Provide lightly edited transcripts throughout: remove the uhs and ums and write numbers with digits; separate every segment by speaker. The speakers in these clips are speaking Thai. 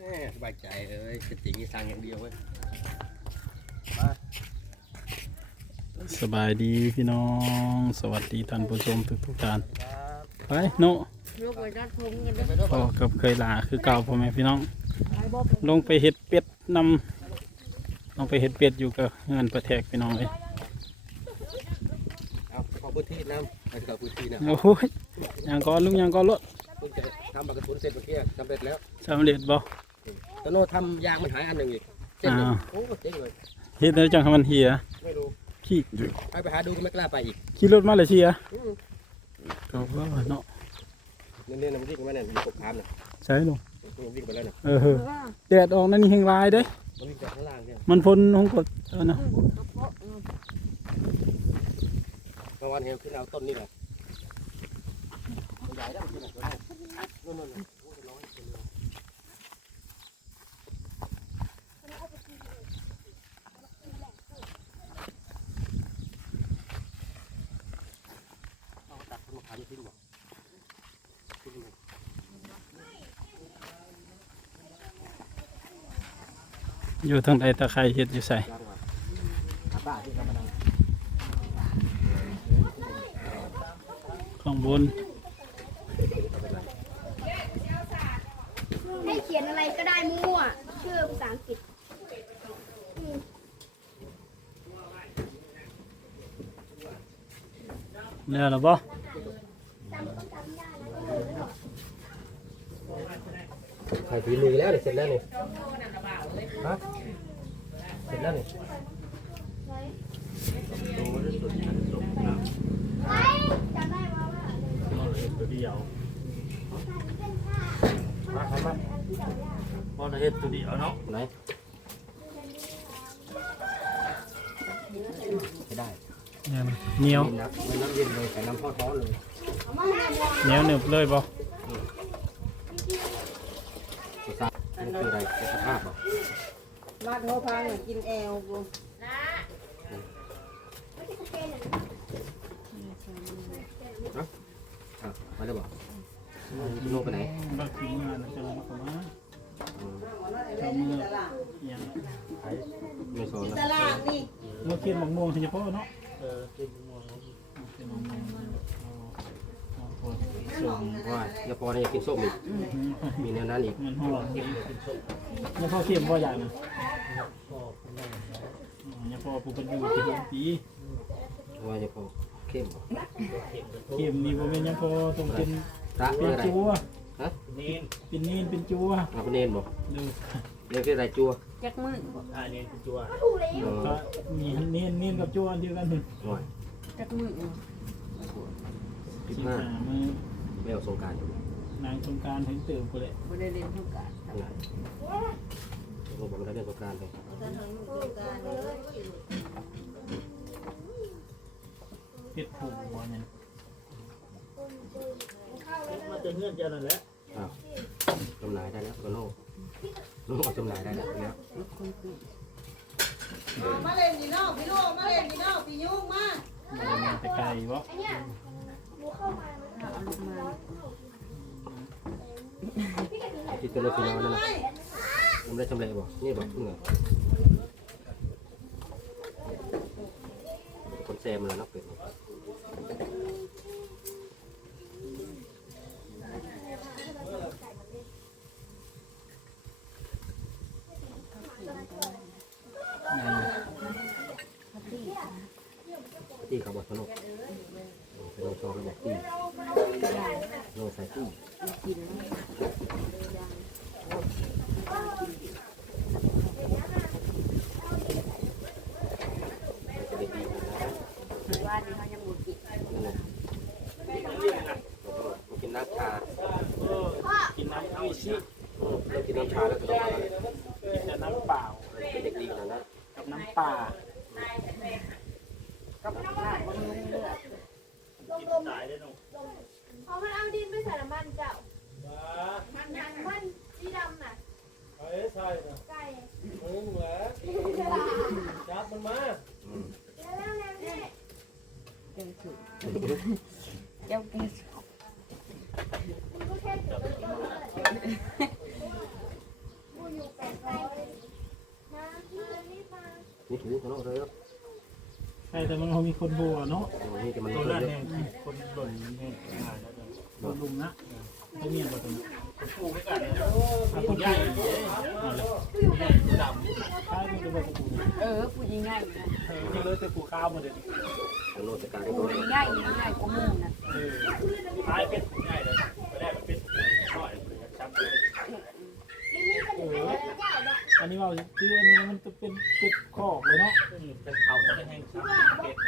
Speaker 1: สบายใจเลยคือติ่งนี่สั่งอย่างเดียวเว้ย
Speaker 2: สบายดีพี่น้องสวัสดีท่านผู้ชมทุกท่านไปโนพ่อกับเคยลาคือเก่าพ่อแม่พี่น้องลงไปเห็ดเป็ดนำลงไปเห็ดเป็ดอยู่กับเงินประแทกพี่น้องเลย
Speaker 1: เอาขอพื้นที่น้ำให้กับพื้นที่นะ
Speaker 2: โอ้ยยังก่อนลุงยังก่อนรถ
Speaker 1: คุณจะทำบักกระสุนเสร็จเมื่อกี้สำเร็จแล้ว
Speaker 2: สำเร็จบ่
Speaker 1: ตโน่ทำยางมันหายอันหนึ่งอีกเจ๊งเลยโอ้เจ๊งเลย
Speaker 2: เห็ดแล้วจังให้มันเหีย
Speaker 1: ไม่รู้
Speaker 2: ขี่
Speaker 1: ไปหาดูก็ไม่กล้าไปอีก
Speaker 2: ขี่รถมาเลยเชียก็ว่าเนาะ
Speaker 1: เนี่ยมันวิ่งมาเนี่ยมีกบขามเนี่ย
Speaker 2: ใช่ลุง
Speaker 1: มันวิ่งไปแล้วเนี่ย
Speaker 2: แดดออกนั่นนี่แห้งลายเด้
Speaker 1: มันวิ่งจากข้างล่างเนี่ย
Speaker 2: มันพ้นห้องกดนะ
Speaker 1: กลางวันเห็นขึ้นเอาต้นนี่แหละมันใหญ่แล้วมันขึ้นนู่นร้อยตัดต้นมะขามทิ้งบ่
Speaker 2: อยู่ทางใดตะไคร้เห็ดอยู่ใส่
Speaker 1: บ้าที่ทำมาดัง
Speaker 2: ข้างบน
Speaker 3: ให้เขียนอะไรก็ได้มั่วชื่อภาษาอังกฤษ
Speaker 2: แล้วหรอบ่
Speaker 1: ใส่ฝีมือแล้วเนี่ยเสร็จแล้วเนี่ยฮะเสร็จแล้วเนี่ย
Speaker 3: จำได้ว่า
Speaker 2: ตัวเดียว
Speaker 1: มาครับมา
Speaker 2: พอจะเห็ดตัวเดียวเนาะ
Speaker 1: ไหนไม่ได้
Speaker 2: เหนียว
Speaker 1: ไม่น้ำเย็นเลยใส่น้ำทอดร้อนเลย
Speaker 2: เหนียวหนึบเลยบ่
Speaker 1: สุดท้ายนี่คืออะไรเป็นสภาพเหรอ
Speaker 4: มาโทรพังกินแอลกู
Speaker 1: มาได้บอกโลไปไหน
Speaker 2: บักถึงงานจะลงเข้ามา
Speaker 4: เล่นที่ตลาด
Speaker 2: อย่าง
Speaker 1: ไม่โซน
Speaker 4: ต
Speaker 1: นะ
Speaker 4: ลาดนี่
Speaker 2: เมื่อกี้มะม่วงเฉพาะเนาะ
Speaker 1: ส้มว่าอย่าพอเนี่ยกินส้มอีกมีแนวนั้นอีก
Speaker 2: เงินห่อยังพอเค็มพออย่างนะยังพอผู้เป็นอยู่ที่ปี
Speaker 1: ว่าอย่าพอเข้ม
Speaker 2: เค็มนี่บ่แม่นยังพอต้องเป็น
Speaker 1: พระ
Speaker 2: เป็น
Speaker 1: อะไร
Speaker 2: จัว
Speaker 1: ฮะ
Speaker 2: เป็นนีนเป็นจัว
Speaker 1: เอาไปเนนบอก
Speaker 2: ดู
Speaker 1: เนนคืออะไรจัว
Speaker 4: จักมือ
Speaker 2: ก็มีนีนกับจัวอันเดียวกันถึง
Speaker 1: หน่อย
Speaker 4: จักมือ
Speaker 1: 15
Speaker 2: มือ
Speaker 1: ไม่เอาสงการอยู่
Speaker 2: นางสงการถึงตื่นกูเลย
Speaker 4: บ่ได้เล่นทุกการ
Speaker 1: ทำไงผมบอกว่าเล่นสงการเลย
Speaker 4: ท่านทั้งทุกการเลย
Speaker 2: เฮ็ดผูกบ่เนี่ยมาจะเงื่อนจะนั่นแหละ
Speaker 1: อ้าวจำหน่ายได้แล้วก็โน่เอาจำหน่ายได้แล้วเนี่ย
Speaker 4: มาเล่นกี่นอกพี่ลูกมาเล่นกี่นอกพี่ยุ่งมา
Speaker 2: มันจะไกลบ่
Speaker 3: ไอเนี่ยหนูเข้ามามัน
Speaker 1: ที่ตัวรถพี่น้องนั่นนะผมได้จำเลยบอกนี่บอกเพิ่งเหรอคนแซมเลยนักเป็ด ที่เขาบอกสนุกสนุกชอบแบบที่โน้ใส่ที่จะได้ดีนะ
Speaker 4: ว่านี่เขายังบ่กิน
Speaker 1: กินน้ำชา
Speaker 2: กินน้ำวิชิ
Speaker 1: เรากินน้ำชาแล้วก็ต้องอะไร
Speaker 2: กินแต่น้ำเปล่า
Speaker 1: เป็นเด็กดีขนาดนั้น
Speaker 2: กับน้ำป่า
Speaker 4: กับหน้าบ่มีเลือด
Speaker 2: ตายได้หนู
Speaker 3: พอมันเอาดินไปใส่น้ำมันเจ้ามันสีดำน่ะไก่
Speaker 5: จับมันมา
Speaker 3: แล้วนี่
Speaker 4: เจ้าสุดเจ้าแก่สุด
Speaker 3: มันก็แค่เกี่ยวกับ
Speaker 1: นี่ถูตัวน้องเลยครับ
Speaker 2: ใช่แต่มันมีคนบัวเนาะ
Speaker 1: นี่จะมัน
Speaker 5: ตัว
Speaker 1: เย
Speaker 5: นั้น
Speaker 1: อะ
Speaker 5: เนี่ยคนหล่นเนี่ยงานแล้วเนี่ย
Speaker 2: โดนลุมนะตัวเมียบ่ตัวนี้
Speaker 5: คนพูดไม่กันเลยนะ
Speaker 2: คนใหญ่
Speaker 5: เอาเลยดำ
Speaker 2: ใช่มันจะเป็นกู
Speaker 4: พูดง่ายๆนะ
Speaker 2: นี่เลยแต่กูข้าวมาเด็ด
Speaker 1: ของโน้ตการ
Speaker 4: พูดง่ายๆง่ายกว่าหมู่นะ
Speaker 5: ท้ายเป็นง่ายเลยแรกเป็นน้อยชับเลย
Speaker 2: อันนี้ว่าชื่ออันนี้มันจะเป็นเป็ดคอกเลยเนาะ
Speaker 5: เป็นเขาจะได้แห้งชับเก็บ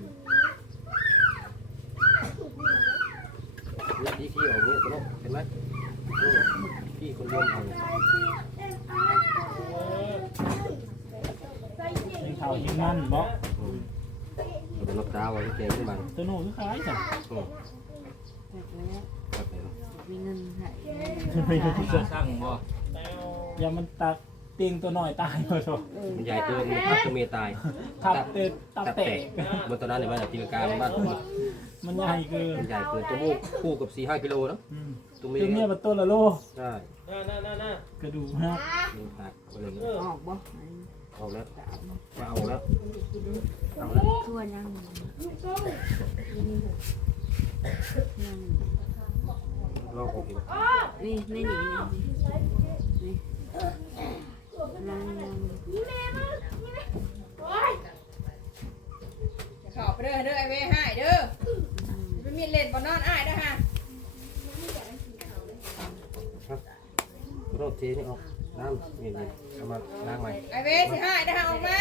Speaker 1: นี่ที่ขี้ออกนี่ตัวน้องเห็นไหมขี้คนเดียวเอา
Speaker 2: ยังเท่ายิงนั่นบ่
Speaker 1: เป็นรถดาวไว้ที่เก่งขึ้นมา
Speaker 2: ตัวโน้คือคล้ายจ้ะ
Speaker 1: ครับ
Speaker 4: มีเงินให้
Speaker 5: สร้างบ่
Speaker 2: อย่ามันตักเตียงตัวหน่อยตายมาโถ
Speaker 1: มันใหญ่เกินทับตัวเมียตาย
Speaker 2: ทับเตะตับ
Speaker 1: ตับ
Speaker 2: เตะ
Speaker 1: แตกบนตัวนั้นในบ้านตีลังกาบ้าน
Speaker 2: มันใหญ่เกิน
Speaker 1: มันใหญ่เกินตัวมูคู่กับ4-5 กิโลเนาะตัวเมี
Speaker 2: ตัวเมีย
Speaker 1: ย
Speaker 2: เป็นตัวละโล
Speaker 1: ใช่
Speaker 2: กระดูกฮะ
Speaker 1: นี่หักไปเลย
Speaker 4: ออกบ่
Speaker 1: เอาแล้วเอาแล้ว
Speaker 4: ทั่วยังยัง
Speaker 1: ลอกออกอีก
Speaker 4: นี่นี่นี่นี่นั่งนั่ง
Speaker 6: ขอไปเด้อเด้อไอเว้ให้เด้อไม่มีเล่นบนนอนอ้ายเด้อฮะ
Speaker 1: รถเทนี่ออกน้ำนี่เอามาล้างใหม่
Speaker 6: ไอเว้สิให้เด้อฮะออกมา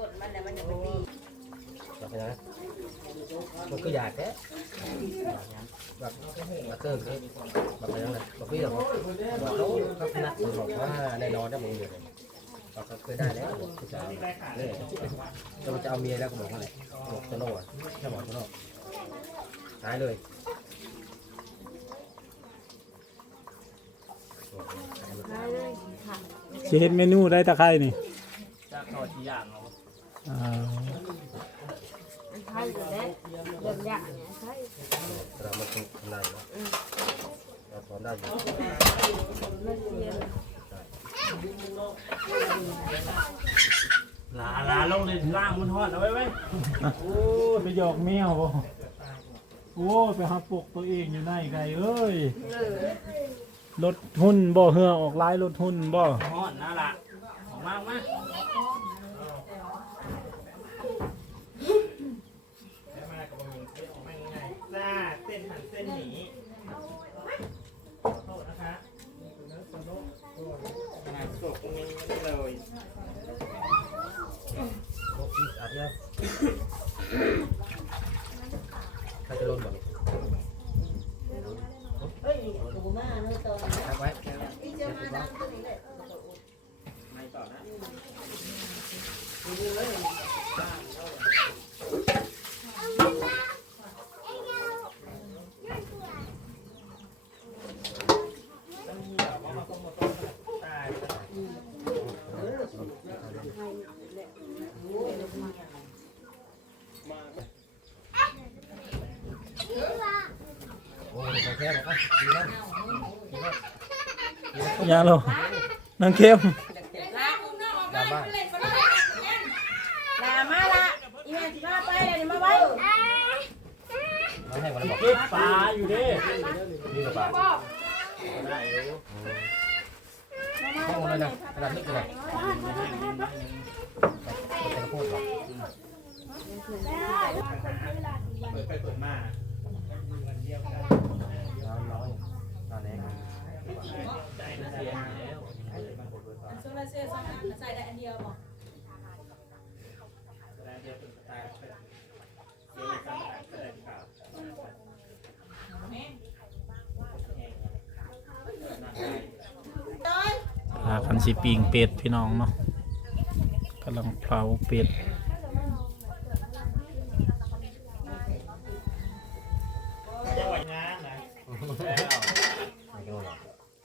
Speaker 1: จับไปนะมันก็อยากแค่แบบมาเติมเลยแบบอะไรนั่นแหละแบบพี่บอกเขาเขาพนักบอกว่าแน่นอนได้มึงเดียวบอกเขาเคยได้แล้วบอกเขาจะเนี่ยเราจะเอาเมียแล้วก็บอกว่าอะไรบอกโตโน่อะแค่บอกโตโน่หายเลย
Speaker 2: สิเฮ็ดเมนูได้ตะไคร้นี่
Speaker 5: จะทอดที่ย่างเอา
Speaker 4: ใช่อยู่แล้วเรื่องยากเนี่ยใช่
Speaker 1: เรามาทำนายนะเราพร้อมได้อยู่
Speaker 4: ไม่เสีย
Speaker 5: ลาลงเลยล่างมันทอดเอาไว้ไว้
Speaker 2: โอ้ยไปหยอกแมวบ่โอ้ยไปหาปกตัวเองอยู่ไหนไกเอ้ยรถหุ้นบ่เหือออกลายรถหุ้นบ่
Speaker 5: ทอดนั่นล่ะออกมาจ้าเส้นหันเส้นหนีโทษนะคะขนาดสุกนี้เลย
Speaker 1: พวกที่อัดเนี่ยใครจะลนบ่ทักไว้
Speaker 5: ไม่ต่อนะ
Speaker 1: โอ้ยแค่ไหนอ่ะดีนะดีนะ
Speaker 2: ยาโลนางเข้ม
Speaker 6: ลาอุ้มน้องออก
Speaker 1: ดา
Speaker 6: มา
Speaker 1: บ้า
Speaker 6: เล่นบนนอนลามาละอีแม่สิมาไปเดี๋ยวมาไว้
Speaker 1: เอาให้วันละบอก
Speaker 2: เก็บปลาอยู่เด้
Speaker 1: นี่กับบ้า
Speaker 5: ได้อยู่
Speaker 1: ให้หมดเลยนะขนาดนี้ก็ได้แต่ละพูดหรอก
Speaker 5: เปิดไปเปิดมา
Speaker 1: น้ำน้อยน้ำแรง
Speaker 5: ได้เสียแล้ว
Speaker 6: โซลาเซลล์2อันใส่ได้อันเดียวบ่
Speaker 5: แล้วเดี๋ยวเป็นตายเป็นเดี๋ยวเป็นตายเป็นอะไรเปล่า
Speaker 2: พากันสิปิงเป็ดพี่น้องเนาะกำลังเผาเป็ด
Speaker 5: จะไหวงานนะแล้ว
Speaker 1: ไม่โดนหรอก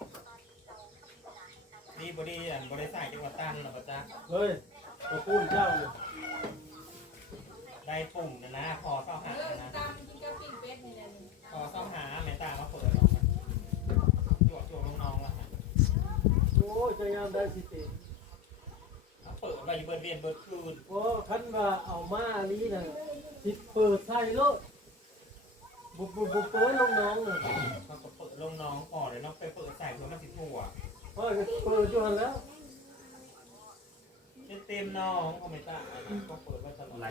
Speaker 5: นี่บริษัทบริษัทจังหวัดตรังหรอปะจ๊ะ
Speaker 2: เฮ้ยตะปูนเจ้าอยู่
Speaker 5: ได้ปุ่มนะพอเข้าหานะ
Speaker 6: ตามกินกับปิ้งเป็ดนี่แหละนี่
Speaker 5: พอเข้าหาแม่ตามาเปิดออกมาจวดน้องๆละฮะ
Speaker 2: โอ้ยจะยามได้สิเต
Speaker 5: เปิปิดมาอยู่เบิร์ดเวียนเบิร์ดคืน
Speaker 7: โอ้คันว่าเอามาอันนี้นะสิเปิดใส่โลดบุบเปิดลงน้องเลย
Speaker 5: เขาก็เปิดลงน้องก่อนเลยน้องไปเปิดใส่เพื่อมันสิถั่ว
Speaker 7: เพราะเปิดจนแล้ว
Speaker 5: เต็มน้องเขาไม่ตายก็เปิดไว้ตลอด
Speaker 1: อะไร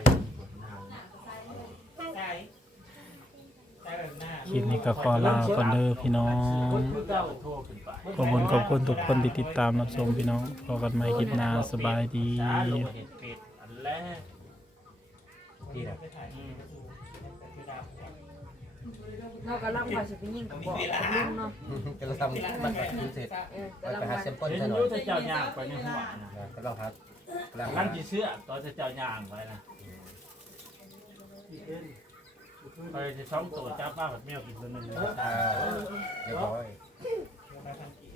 Speaker 5: ใช่ใช่แบบหน้า
Speaker 2: คลิปนี้ก็ขอลาก่อนเด้อพี่น้อง
Speaker 7: คนคือเก่า
Speaker 5: โทรขึ้นไป
Speaker 2: ขอบคุณทุกคนที่ติดตามรับชมพี่น้องพบกันใหม่คลิปหน้าสบายดี
Speaker 5: จ้าลงมาเห็นเป็ดอันแรก
Speaker 1: ที่นะ
Speaker 5: ไปถ่ายคือดาว
Speaker 6: เรากำลังมาสิไปยิงกับบอกลุงเนาะ
Speaker 1: จะเราทำบัตรแบบพิเศษ
Speaker 6: กำลัง
Speaker 1: ไปหา
Speaker 6: มา
Speaker 1: เซมเปิล
Speaker 5: เห็น
Speaker 1: ซะหน่
Speaker 5: ยู
Speaker 1: อย
Speaker 5: จะเจ้าย่างไปในหัวนะ
Speaker 1: ก็ต้องครับแล้ว
Speaker 5: ร้านจีเสื้อตอนจะเจ้าย่างไปนะไปจะช่องตัวจ้าป้าแบบเมียวกินตัวนึง
Speaker 1: เรียบร้อย
Speaker 5: ไปทำกิน